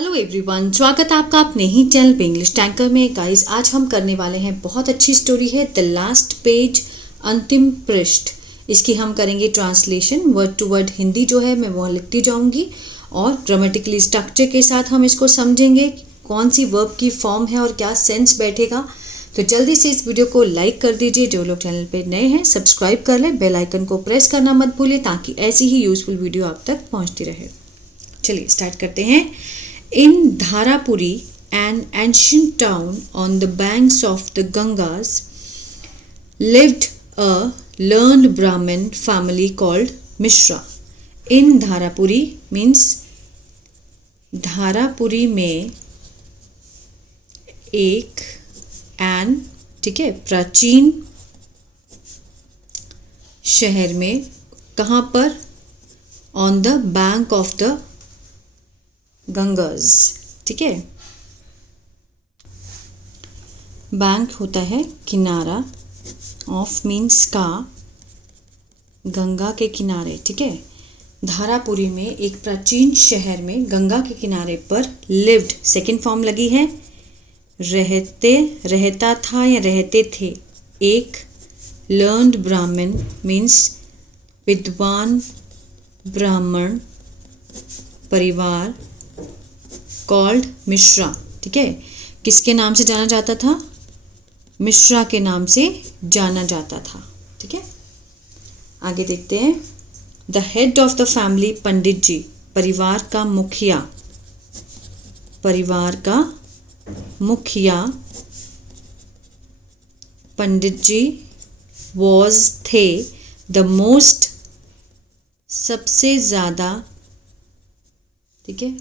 Hello everyone, स्वागत है आपका अपने ही चैनल पे इंग्लिश टैंकर में। गाइस, आज हम करने वाले हैं बहुत अच्छी स्टोरी है द लास्ट पेज, अंतिम पृष्ठ। इसकी हम करेंगे translation, word to word Hindi जो है मैं वो लिखती जाऊंगी और ग्रामेटिकली स्ट्रक्चर के साथ हम इसको समझेंगे कौन सी वर्ब की फॉर्म है और क्या सेंस बैठेगा। तो जल्दी से इस वीडियो को लाइक कर दीजिए। जो लोग चैनल पे नए हैं सब्सक्राइब कर लें, बेल आइकन को प्रेस करना मत भूलिए ताकि ऐसी ही यूजफुल वीडियो आप तक पहुंचती रहे। चलिए स्टार्ट करते हैं। In Dharapuri, an ancient town on the banks of the Gangas, lived a learned Brahmin family called Mishra. In Dharapuri means Dharapuri में एक ठीक है प्राचीन शहर में, कहाँ पर? On the bank of the Ganges. ठीक है, बैंक होता है किनारा, ऑफ मीन्स का, गंगा के किनारे। ठीक है, धारापुरी में एक प्राचीन शहर में गंगा के किनारे पर लिव्ड, सेकंड फॉर्म लगी है, रहता था या रहते थे, एक लर्न्ड ब्राह्मण मीन्स विद्वान ब्राह्मण परिवार, कॉल्ड मिश्रा। ठीक है, किसके नाम से जाना जाता था? मिश्रा के नाम से जाना जाता था। ठीक है, आगे देखते हैं। The head of the family पंडित जी, परिवार का मुखिया, परिवार का मुखिया पंडित जी वॉज थे द मोस्ट, सबसे ज़्यादा, ठीक है,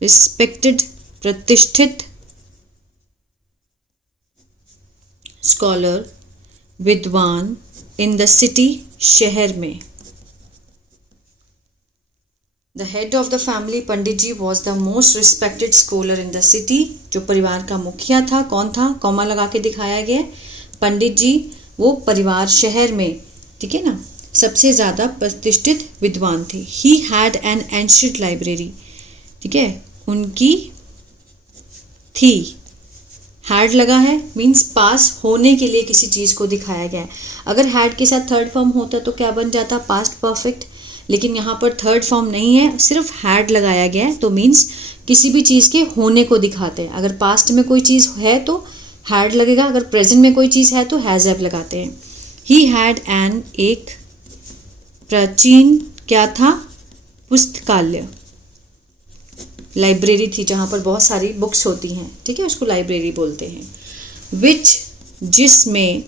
रिस्पेक्टेड प्रतिष्ठित, स्कॉलर विद्वान, इन द सिटी शहर में। The head of the family Pandit ji was the most respected scholar in the city, जो परिवार का मुखिया था। कौन था? कॉमा लगा के दिखाया गया। पंडित जी वो परिवार शहर में, ठीक है ना, सबसे ज़्यादा प्रतिष्ठित विद्वान थे। He had an ancient library, ठीक है, उनकी थी, हैड लगा है मीन्स पास होने के लिए किसी चीज़ को दिखाया गया है। अगर हैड के साथ थर्ड फॉर्म होता तो क्या बन जाता? Past perfect. लेकिन यहाँ पर थर्ड फॉर्म नहीं है, सिर्फ हैड लगाया गया है, तो मीन्स किसी भी चीज़ के होने को दिखाते हैं। अगर पास्ट में कोई चीज़ है तो हैड लगेगा, अगर प्रेजेंट में कोई चीज़ है तो हैज़ हैव लगाते हैं। ही हैड एन, एक प्राचीन क्या था? पुस्तकालय, लाइब्रेरी थी जहाँ पर बहुत सारी बुक्स होती हैं। ठीक है, उसको लाइब्रेरी बोलते हैं। विच, जिसमें,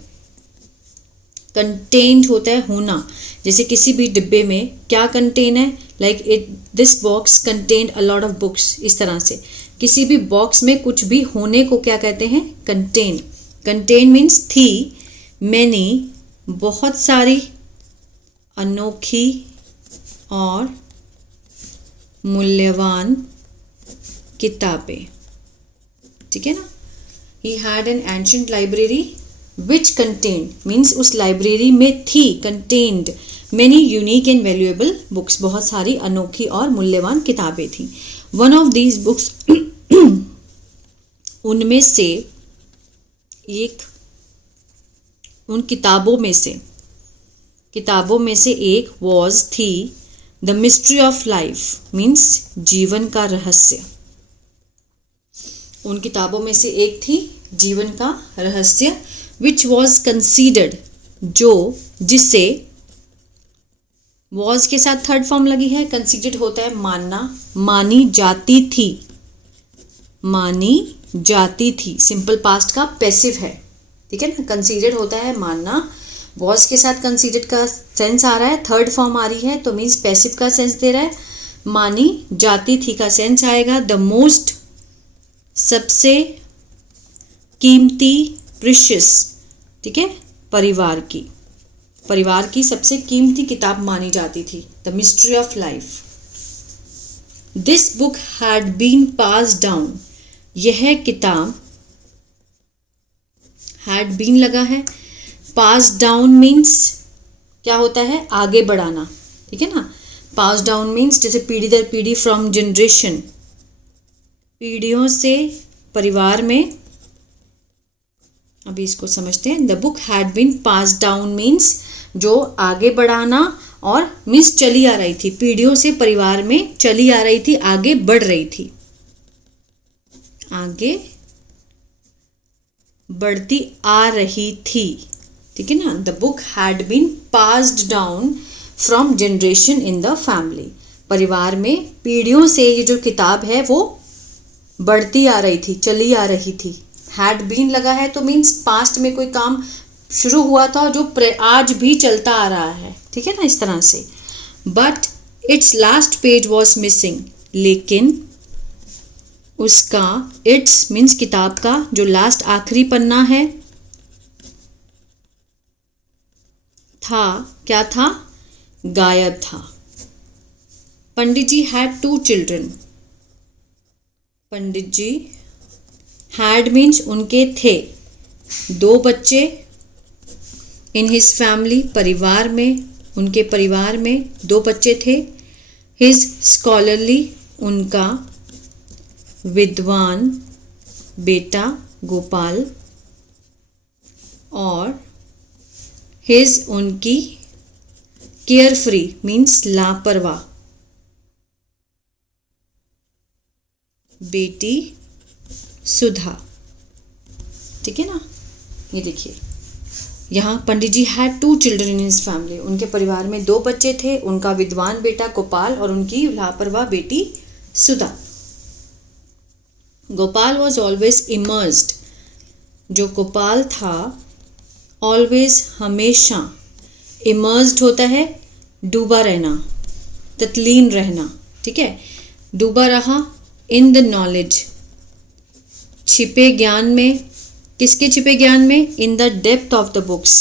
कंटेन्ड होता है होना, जैसे किसी भी डिब्बे में क्या कंटेन है, like it this box contained a lot of books. इस तरह से किसी भी बॉक्स में कुछ भी होने को क्या कहते हैं? कंटेन। कंटेन मीन्स थी, मैनी, बहुत सारी, अनोखी और मूल्यवान किताबें। ठीक है ना। He had an ancient library which contained means उस लाइब्रेरी में थी, contained many unique and valuable books, बहुत सारी अनोखी और मूल्यवान किताबें थी। वन ऑफ दीज बुक्स, उनमें से एक, उन किताबों में से एक वॉज थी the mystery of life means जीवन का रहस्य। उन किताबों में से एक थी जीवन का रहस्य। विच वॉज कंसीडर्ड, जो, जिसे, वॉज के साथ थर्ड फॉर्म लगी है, कंसीडर्ड होता है मानना, मानी जाती थी, मानी जाती थी, सिंपल पास्ट का पैसिव है। ठीक है ना, कंसीडर्ड होता है मानना, वॉज के साथ कंसीडर्ड का सेंस आ रहा है, थर्ड फॉर्म आ रही है तो मीन्स पैसिव का सेंस दे रहा है। मानी जाती थी का सेंस आएगा द मोस्ट, सबसे कीमती, प्रीशियस, ठीक है, परिवार की सबसे कीमती किताब मानी जाती थी, the mystery of life. This book had been pass down, यह किताब, हैड बीन लगा है, पास डाउन मीन्स क्या होता है? आगे बढ़ाना। ठीक है ना, पास डाउन मीन्स जैसे पीढ़ी दर पीढ़ी, फ्रॉम जनरेशन पीढ़ियों से परिवार में, अभी इसको समझते हैं। The book had been pass down means जो आगे बढ़ाना, और मीन्स चली आ रही थी, पीढ़ियों से परिवार में चली आ रही थी, आगे बढ़ रही थी, आगे बढ़ती आ रही थी, ठीक है ना। The book had been passed down from generation in the family, परिवार में पीढ़ियों से ये जो किताब है वो बढ़ती आ रही थी, चली आ रही थी। हैड बीन लगा है तो मीन्स पास्ट में कोई काम शुरू हुआ था जो आज भी चलता आ रहा है, ठीक है ना, इस तरह से। But it's last page was missing, लेकिन उसका, इट्स मीन्स किताब का जो लास्ट आखिरी पन्ना है, था, क्या था, गायब था। Pandit ji had 2 children, Pandit ji had means उनके थे 2 बच्चे, इन हिज फैमिली परिवार में, उनके परिवार में 2 बच्चे थे। हिज स्कॉलरली उनका विद्वान बेटा गोपाल, और हिज उनकी केयर फ्री मीन्स लापरवाह बेटी सुधा, ठीक है ना। ये देखिए यहाँ Pandit ji had 2 children in his family, उनके परिवार में 2 बच्चे थे, उनका विद्वान बेटा गोपाल और उनकी लापरवाह बेटी सुधा। गोपाल वॉज ऑलवेज इमर्स्ड, जो गोपाल था ऑलवेज हमेशा, इमर्स्ड होता है डूबा रहना, तत्लीन रहना, ठीक है, डूबा रहा। इन द नॉलेज छिपे ज्ञान में, किसके छिपे ज्ञान में, in the depth of the books,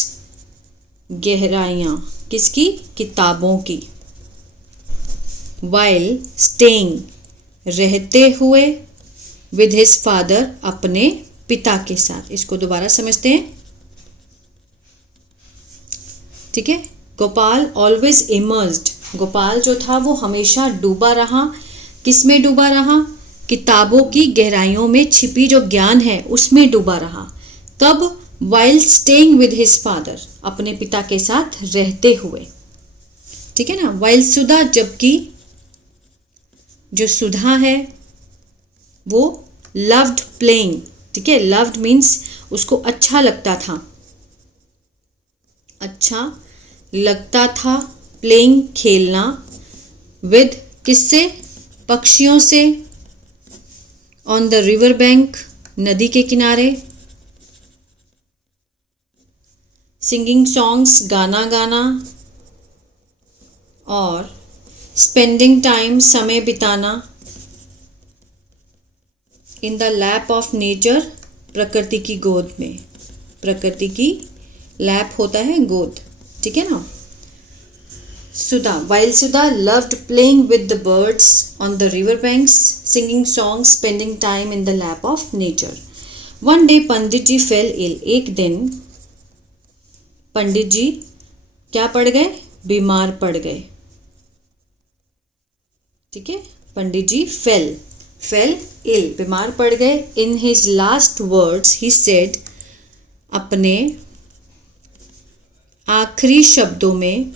गहराइयाँ किसकी, किताबों की। वाइल स्टेइंग रहते हुए, विद हिज फादर अपने पिता के साथ। इसको दोबारा समझते हैं, ठीक है। गोपाल ऑलवेज इमर्स्ड, गोपाल जो था वो हमेशा डूबा रहा, किसमें डूबा रहा, किताबों की गहराइयों में छिपी जो ज्ञान है उसमें डूबा रहा। कब, while staying with his father, अपने पिता के साथ रहते हुए, ठीक है ना। वाइल सुधा, जबकि जो सुधा है वो लव्ड प्लेइंग, ठीक है, लव्ड मीन्स उसको अच्छा लगता था, अच्छा लगता था, प्लेइंग खेलना, विद किससे, पक्षियों से, ऑन द रिवर बैंक नदी के किनारे, सिंगिंग सॉन्ग्स गाना गाना, और स्पेंडिंग टाइम समय बिताना, in the lap of nature प्रकृति की गोद में, प्रकृति की लैप होता है गोद, ठीक है ना। Sudha, while Sudha loved playing with the birds on the river banks, singing songs, spending time in the lap of nature. One day Pandit ji fell ill. एक दिन पंडित जी क्या पड़ गए, बीमार पड़ गए, ठीक है। पंडित जी fell ill, बीमार पड़ गए। In his last words he said, अपने आखिरी शब्दों में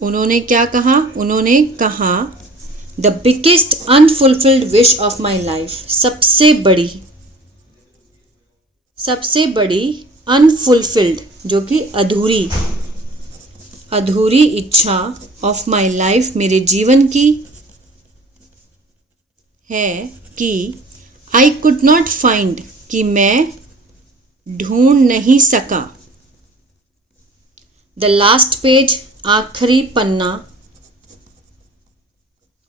उन्होंने क्या कहा, उन्होंने कहा the biggest unfulfilled wish of my life, सबसे बड़ी अनफुलफिल्ड जो कि अधूरी इच्छा ऑफ माई लाइफ मेरे जीवन की है कि आई कुड नॉट फाइंड, कि मैं ढूंढ नहीं सका, द लास्ट पेज आखिरी पन्ना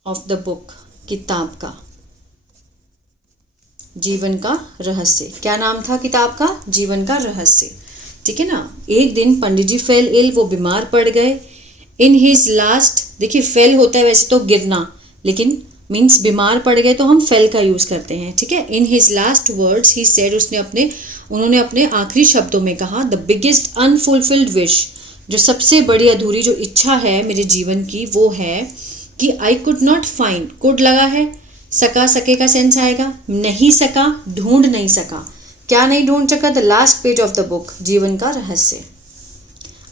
ऑफ द बुक, किताब का, जीवन का रहस्य। क्या नाम था किताब का, जीवन का रहस्य, ठीक है ना। एक दिन पंडित जी फेल इल, वो बीमार पड़ गए। इन हिज लास्ट, देखिए फेल होता है वैसे तो गिरना, लेकिन मीन्स बीमार पड़ गए तो हम फेल का यूज करते हैं, ठीक है। In his last words he said, उन्होंने अपने आखिरी शब्दों में कहा द बिगेस्ट अनफुलफिल्ड विश, जो सबसे बड़ी अधूरी जो इच्छा है मेरे जीवन की वो है कि I could not find, could लगा है, सका सके का सेंस आएगा, नहीं सका ढूंढ नहीं सका, क्या नहीं ढूंढ सका, the last page of the book, जीवन का रहस्य।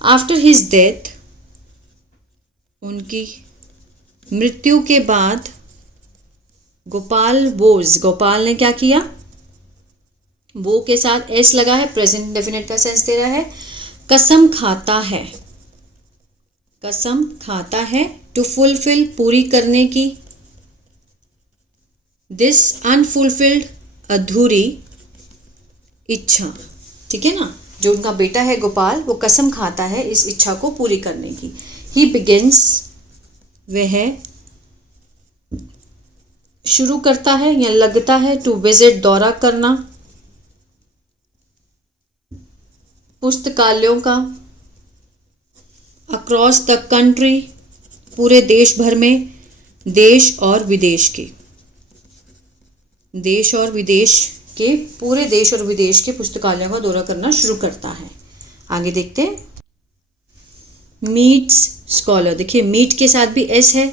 आफ्टर हिज डेथ, उनकी मृत्यु के बाद, गोपाल बोज, गोपाल ने क्या किया, वो के साथ एस लगा है, प्रेजेंट इंडेफिनिट का सेंस दे रहा है, कसम खाता है, कसम खाता है, टू फुलफिल, पूरी करने की, दिस अनफुलफिल्ड, अधूरी इच्छा, ठीक है ना। जो उनका बेटा है गोपाल, वो कसम खाता है इस इच्छा को पूरी करने की। ही बिगिंस, वह शुरू करता है या लगता है, टू विजिट, दौरा करना, पुस्तकालयों का, अक्रॉस द कंट्री, पूरे देश भर में, देश और विदेश के, देश और विदेश के, पूरे देश और विदेश के पुस्तकालयों का दौरा करना शुरू करता है। आगे देखते हैं, मीट्स स्कॉलर, देखिए मीट के साथ भी एस है,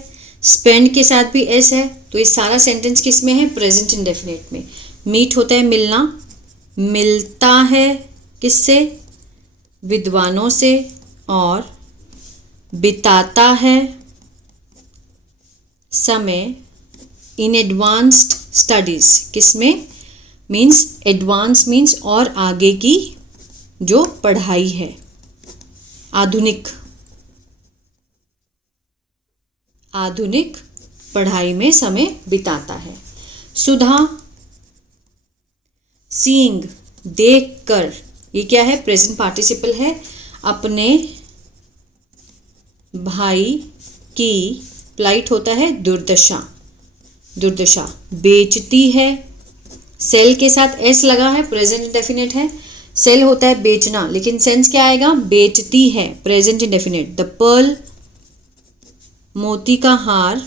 स्पेंड के साथ भी एस है, तो ये सारा सेंटेंस किस में है, प्रेजेंट इंडेफिनिट में। मीट होता है मिलना, मिलता है किससे, विद्वानों से, और बिताता है समय इन एडवांस्ड स्टडीज, किसमें, मीन्स एडवांस मीन्स और आगे की जो पढ़ाई है, आधुनिक, आधुनिक पढ़ाई में समय बिताता है। सुधा, सीइंग, देख कर, ये क्या है, प्रेजेंट पार्टिसिपल है, अपने भाई की, प्लाइट होता है दुर्दशा, दुर्दशा, बेचती है, सेल के साथ एस लगा है, प्रेजेंट इंडेफिनिट है, सेल होता है बेचना, लेकिन सेंस क्या आएगा, बेचती है, प्रेजेंट इंडेफिनिट। द पर्ल, मोती का हार,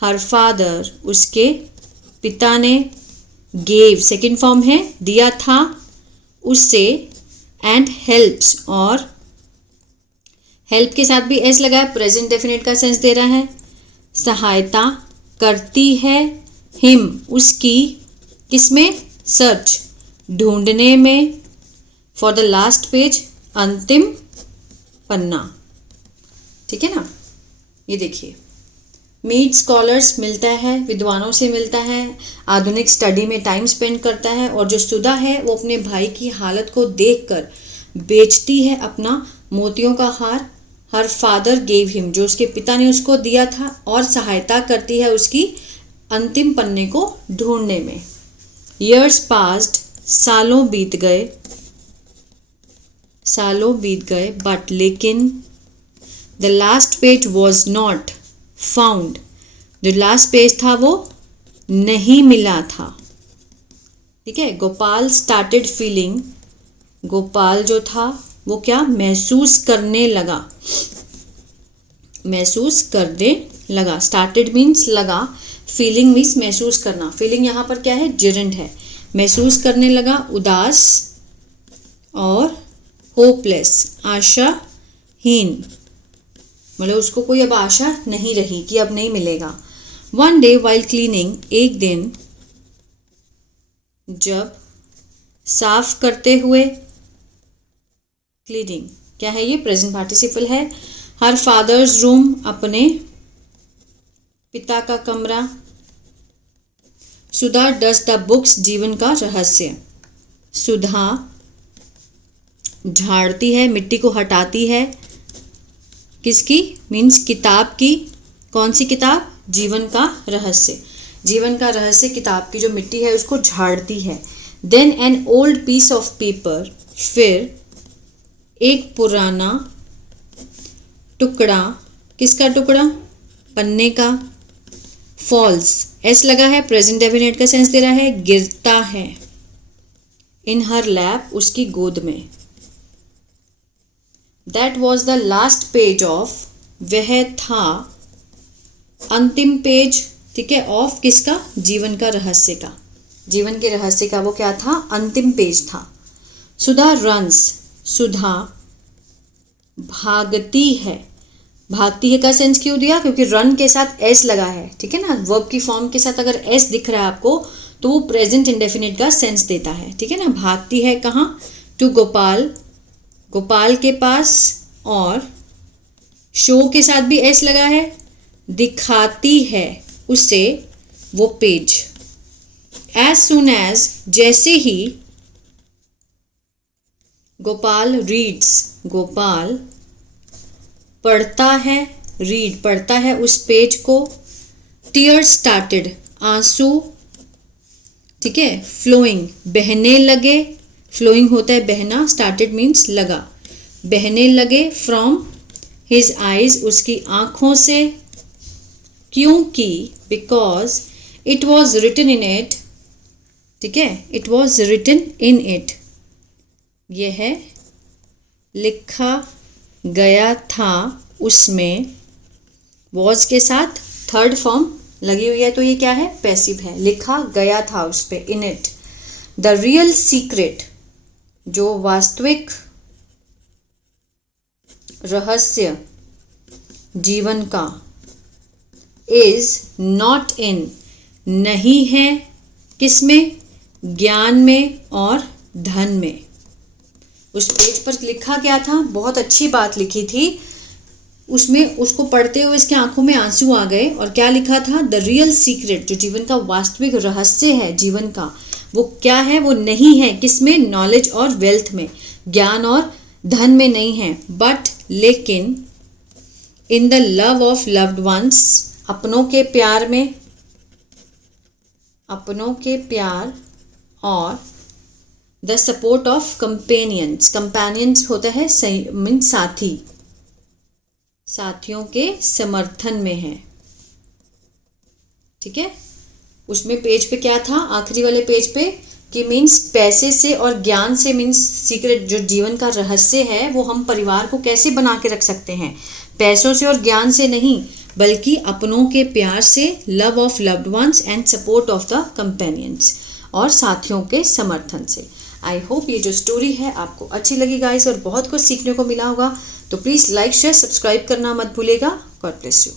हर फादर, उसके पिता ने, गेव, सेकेंड फॉर्म है, दिया था, उससे, एंड हेल्प्स, और हेल्प के साथ भी एस लगा है, प्रेजेंट डेफिनेट का सेंस दे रहा है, सहायता करती है, हिम, उसकी, किसमें, सर्च, ढूंढने में, फॉर द लास्ट पेज, अंतिम पन्ना, ठीक है ना। ये देखिए, मीट स्कॉलर्स, मिलता है, विद्वानों से मिलता है, आधुनिक स्टडी में टाइम स्पेंड करता है, और जो सुधा है वो अपने भाई की हालत को देखकर बेचती है अपना मोतियों का हार, हर फादर गेव हिम, जो उसके पिता ने उसको दिया था, और सहायता करती है उसकी अंतिम पन्ने को ढूंढने में। ईयर्स पास्ड, सालों बीत गए, सालों बीत गए, बट लेकिन, the last page was not found, जो लास्ट पेज था वो नहीं मिला था, ठीक है। गोपाल स्टार्टेड फीलिंग, गोपाल जो था वो क्या, महसूस करने लगा, महसूस करने लगा, स्टार्टेड मीन्स लगा, फीलिंग मीन्स महसूस करना, फीलिंग यहाँ पर क्या है, जेरेंट है, महसूस करने लगा, उदास और होपलेस, आशाहीन, मतलब उसको कोई अब आशा नहीं रही कि अब नहीं मिलेगा। वन डे वाइल क्लीनिंग, एक दिन जब साफ करते हुए, क्लीनिंग क्या है, ये प्रेजेंट पार्टिसिपल है, हर फादर्स रूम, अपने पिता का कमरा, सुधा डज द बुक्स, जीवन का रहस्य, सुधा झाड़ती है, मिट्टी को हटाती है, किसकी, मीन्स किताब की, कौन सी किताब, जीवन का रहस्य, जीवन का रहस्य किताब की जो मिट्टी है उसको झाड़ती है। Then an old piece of paper, फिर एक पुराना टुकड़ा, किसका टुकड़ा, पन्ने का, फॉल्स, एस लगा है, प्रेजेंट डेफिनेट का सेंस दे रहा है, गिरता है, इन हर लैप, उसकी गोद में। That was the last page of, वह था अंतिम पेज, ठीक है, ऑफ किसका, जीवन का रहस्य का, जीवन के रहस्य का वो क्या था, अंतिम पेज था। सुधा रन्स, सुधा भागती है, भागती है का सेंस क्यों दिया, क्योंकि रन के साथ एस लगा है, ठीक है ना। वर्ब की फॉर्म के साथ अगर एस दिख रहा है आपको तो वो प्रेजेंट इंडेफिनिट का सेंस देता है, ठीक है ना। भागती है कहाँ, टू गोपाल, गोपाल के पास, और शो के साथ भी एस लगा है, दिखाती है उसे वो पेज। एज सुन एज, जैसे ही, गोपाल रीड्स, गोपाल पढ़ता है, रीड पढ़ता है उस पेज को। टीयर्स स्टार्टेड, आंसू, ठीक है, फ्लोइंग बहने लगे, फ्लोइंग होता है बहना, स्टार्टेड मीन्स लगा, बहने लगे, फ्रॉम हिज आइज, उसकी आंखों से, क्योंकि, because it was written in it, ठीक है, it was written in it, यह है लिखा गया था उसमें, वॉज के साथ थर्ड फॉर्म लगी हुई है तो ये क्या है, पैसिव है, लिखा गया था उस पे, in it. The real secret, जो वास्तविक रहस्य जीवन का, इज नॉट इन, नहीं है किसमें, ज्ञान में और धन में। उस पेज पर लिखा क्या था, बहुत अच्छी बात लिखी थी उसमें, उसको पढ़ते हुए इसके आंखों में आंसू आ गए, और क्या लिखा था, द रियल सीक्रेट, जो जीवन का वास्तविक रहस्य है जीवन का, वो क्या है, वो नहीं है किसमें, नॉलेज और वेल्थ में, ज्ञान और धन में नहीं है, बट लेकिन in the love of loved ones, अपनों के प्यार में, अपनों के प्यार, और the support of companions, companions होता है मीन साथी, साथियों के समर्थन में है, ठीक है। उसमें पेज पे क्या था, आखिरी वाले पेज पे, कि मीन्स पैसे से और ज्ञान से, मीन्स सीक्रेट जो जीवन का रहस्य है वो हम परिवार को कैसे बना के रख सकते हैं, पैसों से और ज्ञान से नहीं, बल्कि अपनों के प्यार से, love of loved ones and support of the companions, और साथियों के समर्थन से। आई होप ये जो स्टोरी है आपको अच्छी लगी गाइस, और बहुत कुछ सीखने को मिला होगा। तो प्लीज़ लाइक शेयर सब्सक्राइब करना मत भूलिएगा। God bless you.